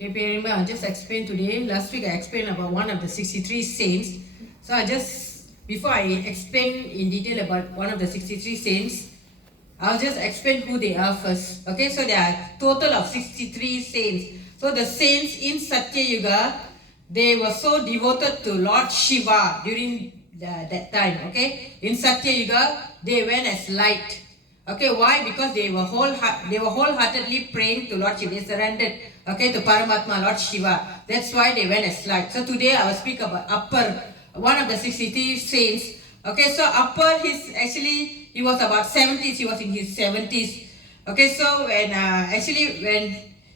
Okay, Perima, I'll just explain today. Last week I explained about one of the 63 saints. So before I explain in detail about one of the 63 saints, I'll just explain who they are first. Okay, so there are total of 63 saints. So the saints in Satya Yuga, they were so devoted to Lord Shiva during that time. Okay, in Satya Yuga, they went as light. Okay, why? Because they were wholeheartedly praying to Lord Shiva. They surrendered, okay, to Paramathma, Lord Shiva. That's why they went as light. So today I will speak about Upper, one of the 63 saints. Okay, so Upper, he was about 70s. He was in his 70s. Okay, so when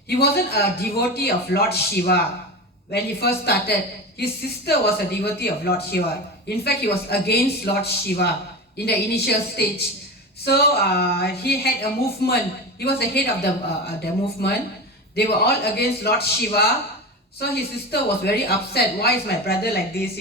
he wasn't a devotee of Lord Shiva when he first started, his sister was a devotee of Lord Shiva. In fact, he was against Lord Shiva in the initial stage. So he had a movement. He was the head of the movement. They were all against Lord Shiva. So his sister was very upset. Why is my brother like this?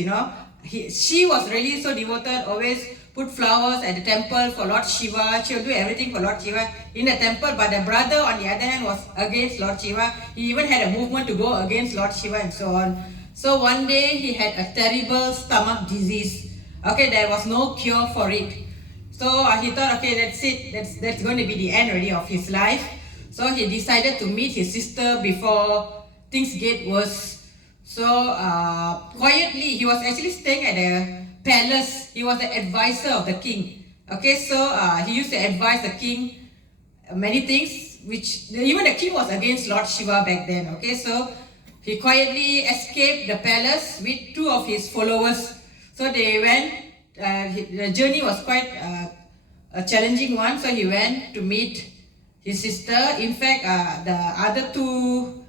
She was really so devoted. Always put flowers at the temple for Lord Shiva. She would do everything for Lord Shiva in the temple. But the brother, on the other hand, was against Lord Shiva. He even had a movement to go against Lord Shiva and so on. So one day he had a terrible stomach disease. Okay, there was no cure for it. So he thought, okay, that's it. That's going to be the end already of his life. So he decided to meet his sister before things get worse. So quietly, he was actually staying at the palace. He was the advisor of the king. Okay, so he used to advise the king many things, which even the king was against Lord Shiva back then. Okay, so he quietly escaped the palace with two of his followers. So they went. The journey was quite a challenging one, so he went to meet his sister. In fact, the other two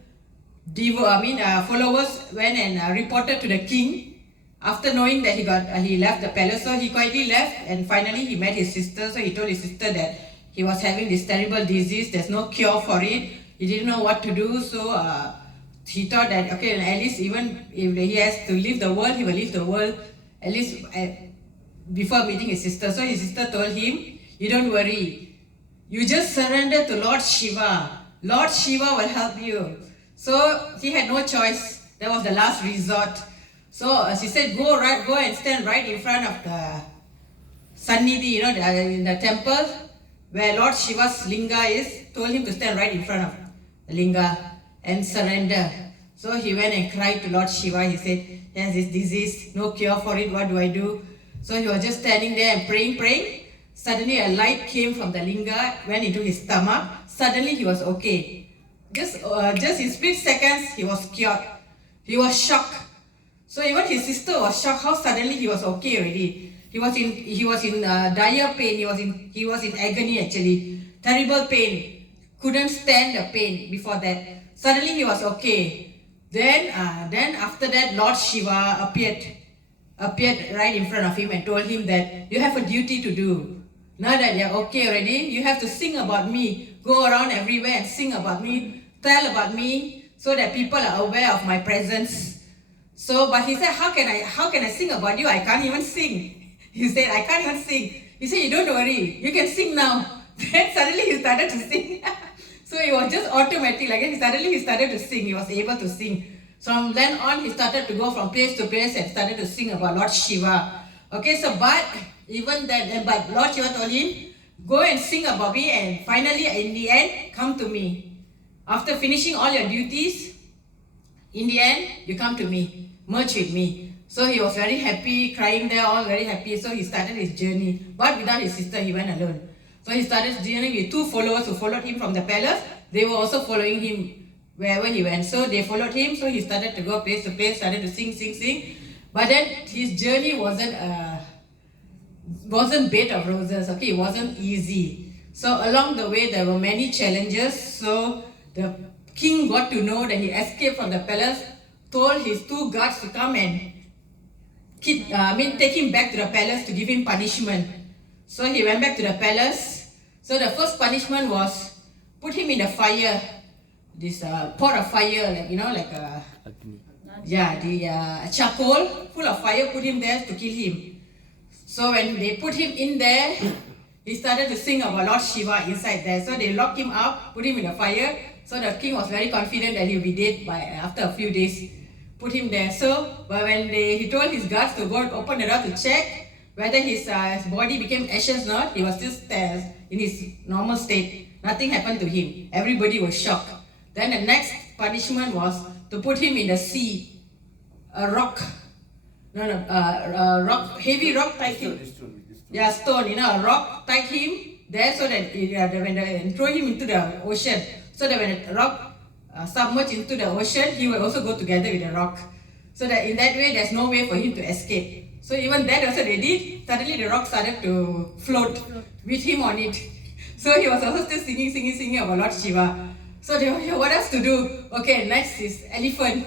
followers went and reported to the king after knowing that he left the palace. So he quietly left, and finally he met his sister. So he told his sister that he was having this terrible disease. There's no cure for it. He didn't know what to do. So he thought that, okay, at least even if he has to leave the world, he will leave the world at least before meeting his sister. So his sister told him, you don't worry, you just surrender to Lord Shiva. Lord Shiva will help you. So he had no choice. That was the last resort. So she said, go and stand right in front of the Sannidhi, in the temple where Lord Shiva's linga is. Told him to stand right in front of the linga and surrender. So he went and cried to Lord Shiva. He said, he has this disease, no cure for it, what do I do? So he was just standing there and praying. Suddenly a light came from the linga, went into his stomach. Suddenly he was okay. Just in split seconds, he was cured. He was shocked. So even his sister was shocked how suddenly he was okay already. He was in dire pain. He was in agony actually. Terrible pain. Couldn't stand the pain before that. Suddenly he was okay. Then after that, Lord Shiva appeared right in front of him and told him that you have a duty to do. Now that you're okay already, you have to sing about me. Go around everywhere and sing about me, tell about me, so that people are aware of my presence. So, but he said, how can I sing about you? I can't even sing. He said, I can't even sing. He said, you don't worry, you can sing now. Then suddenly he started to sing. So it was just automatic, like he started to sing. He was able to sing. From then on, he started to go from place to place and started to sing about Lord Shiva. Okay, so but Lord Shiva told him, go and sing about me, and finally, in the end, come to me. After finishing all your duties, in the end, you come to me, merge with me. So he was very happy, crying there, all very happy. So he started his journey, but without his sister, he went alone. So he started his journey with two followers who followed him from the palace. They were also following him wherever he went. So they followed him. So he started to go place to place, started to sing. But then his journey wasn't bed of roses. Okay, it wasn't easy. So along the way, there were many challenges. So the king got to know that he escaped from the palace, told his two guards to come and take him back to the palace to give him punishment. So he went back to the palace. So the first punishment was put him in the fire, this pot of fire, the charcoal full of fire, put him there to kill him. So when they put him in there, he started to sing about Lord Shiva inside there. So they locked him up, put him in the fire, So the king was very confident that he'll be dead after a few days. Put him there. So, but when he told his guards to go open the door to check whether his body became ashes or not, he was still in his normal state. Nothing happened to him. Everybody was shocked. Then the next punishment was to put him in the sea. A rock. Rock, heavy rock tied him. Yeah, stone, a rock tied him there so that and throw him into the ocean. So that when the rock submerged into the ocean, he will also go together with the rock. So that in that way, there's no way for him to escape. So even that also they did. Suddenly the rock started to float with him on it. So he was also still singing about Lord Shiva. So they were, what else to do? Okay, next is elephant.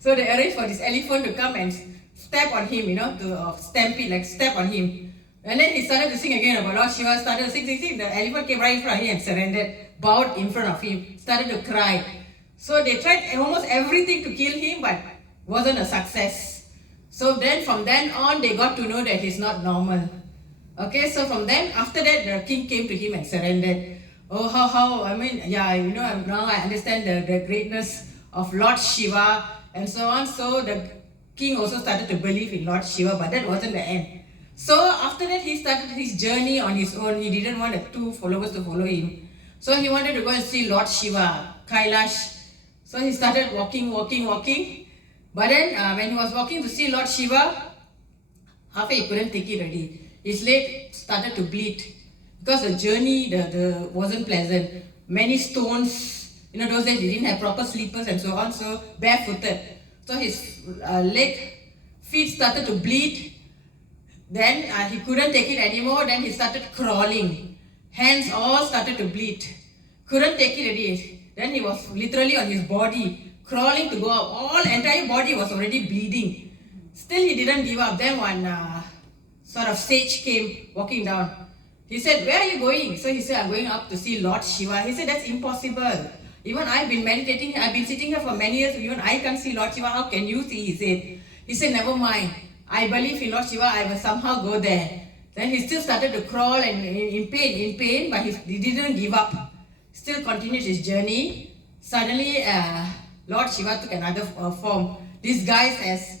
So they arranged for this elephant to come and step on him, to stampede, like step on him. And then he started to sing again about Lord Shiva, started to sing. The elephant came right in front of him and surrendered, bowed in front of him, started to cry. So they tried almost everything to kill him, but wasn't a success. So then from then on, they got to know that he's not normal. Okay, so from then, after that, the king came to him and surrendered. Oh, how, now I understand the greatness of Lord Shiva and so on. So the king also started to believe in Lord Shiva, but that wasn't the end. So after that, he started his journey on his own. He didn't want the two followers to follow him. So he wanted to go and see Lord Shiva, Kailash. So he started walking. But then when he was walking to see Lord Shiva, halfway he couldn't take it already. His leg started to bleed because the journey wasn't pleasant. Many stones, those days they didn't have proper sleepers and so on, so barefooted. So his feet started to bleed. Then he couldn't take it anymore. Then he started crawling. Hands all started to bleed. Couldn't take it already. Then he was literally on his body, crawling to go up. Entire body was already bleeding. Still he didn't give up. Then one sort of sage came walking down. He said, "Where are you going?" So he said, "I'm going up to see Lord Shiva." He said, "That's impossible. Even I've been meditating, I've been sitting here for many years, even I can't see Lord Shiva. How can you see?" He said, "Never mind. I believe in Lord Shiva, I will somehow go there." Then he still started to crawl and in pain, but he didn't give up. Still continued his journey. Suddenly, Lord Shiva took another form, disguised as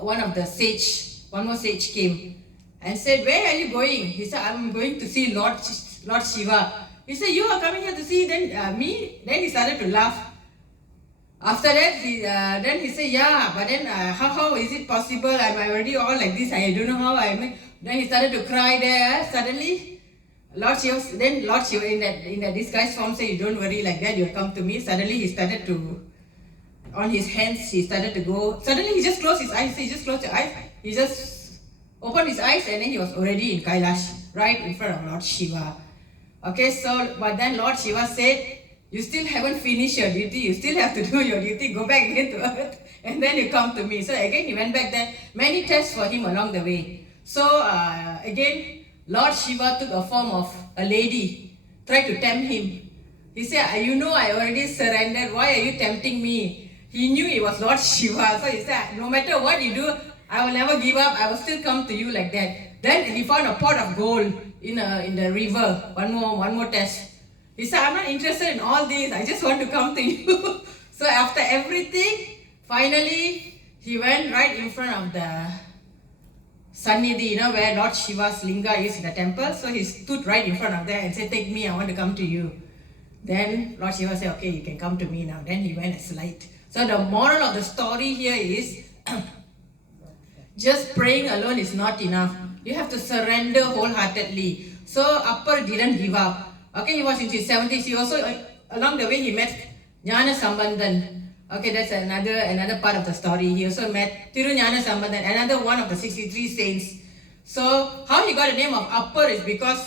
one more sage came and said, "Where are you going?" He said, "I'm going to see Lord Shiva." He said, "You are coming here to see me?" Then he started to laugh. After that, then he said, "Yeah, but then how is it possible? I'm already all like this. I don't know how I am." Then he started to cry there. Suddenly, Lord Shiva in that disguised form said, "You don't worry like that. You'll come to me." Suddenly, he started to, on his hands, he started to go. Suddenly, he just closed his eyes. He just closed his eyes. He just opened his eyes and then he was already in Kailash, right in front of Lord Shiva. Okay, so, but then Lord Shiva said, "You still haven't finished your duty. You still have to do your duty. Go back again to earth and then you come to me." So again, he went back there. Many tests for him along the way. So again, Lord Shiva took a form of a lady, tried to tempt him. He said, I already surrendered. Why are you tempting me?" He knew it was Lord Shiva. So he said, "No matter what you do, I will never give up. I will still come to you like that." Then he found a pot of gold in the river. One more test. He said, "I'm not interested in all this. I just want to come to you." So after everything, finally, he went right in front of the Sannidhi, where Lord Shiva's linga is in the temple. So he stood right in front of there and said, "Take me, I want to come to you." Then Lord Shiva said, "Okay, you can come to me now." Then he went as light. So the moral of the story here is, just praying alone is not enough. You have to surrender wholeheartedly. So Appar didn't give up. Okay, he was in his 70s. He also, along the way, he met Gnana Sambandhan. Okay, that's another part of the story. He also met Thiru Gnana Sambandhan, another one of the 63 saints. So how he got the name of Appar is because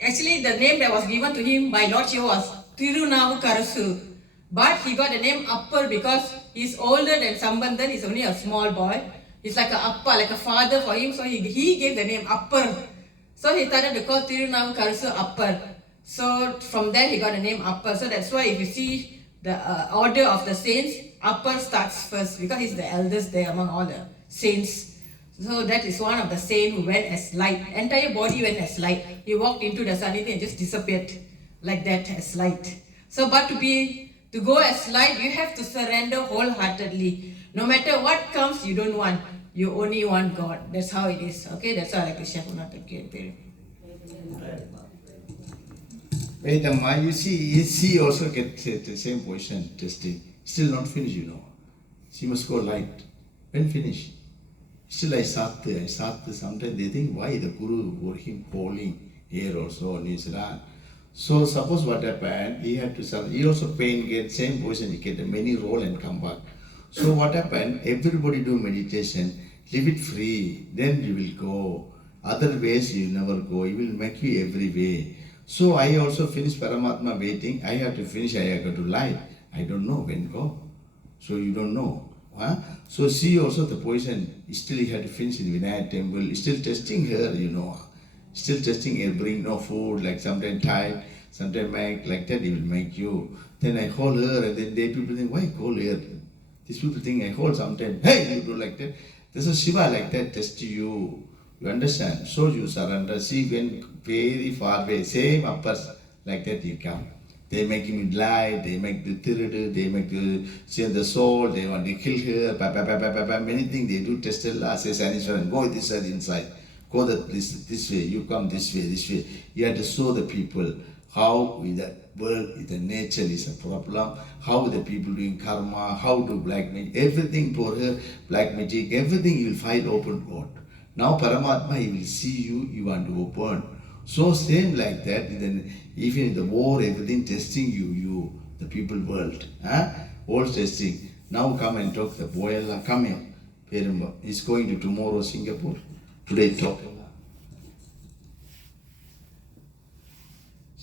actually the name that was given to him by Lord Shiva was Tirunavukarasu. But he got the name Appar because he's older than Sambandhan. He's only a small boy. He's like a Appa, like a father for him. So he gave the name Appar. So he started to call Tirunavukarasu Appar. So from there he got the name Appar. So that's why if you see the order of the saints, Appar starts first because he's the eldest there among all the saints. So that is one of the saints who went as light. Entire body went as light. He walked into the Sannidhi and just disappeared. like that as light. So, but to go as light, you have to surrender wholeheartedly. No matter what comes, you don't want. You only want God. That's how it is. Okay, that's all I like to share from my period. Wait, you see also get the same position testing. Still not finished, you know. She must go light. When finished? Still I sat there. Sometimes they think why the Guru working calling here also on his land. So suppose what happened, he had to serve. He also pain get same position, he get a many role and come back. So what happened, everybody do meditation, leave it free, then you will go. Other ways you never go, he will make you every way. So I also finish Paramathma waiting, I have to finish, I have to light. I don't know when go. So you don't know. Huh? So see also the position, still he had to finish in Vinaya temple, still testing her, you know. Still testing her, bring no food, like sometimes tight, sometimes make, like that he will make you. Then I hold her and then they people think, why call her? These people think I hold sometimes, hey, you do like that. There's a Shiva like that, test you. You understand? So you surrender. See, when very far away, same uppers, like that you come. They make him lie, they make the third, they make the send the soul, they want to kill her, many things they do, test Allah, say Saniswaran, go this side inside, go this way, you come this way. You have to show the people how the world, the nature is a problem, how the people doing karma, how to black magic, everything for her, black magic, everything you will find open God. Now Paramathma, he will see you, you want to open. So same like that, then even in the war, everything testing you, the people world, all testing. Now come and talk the boy, come here. He's going to tomorrow Singapore. Today talk.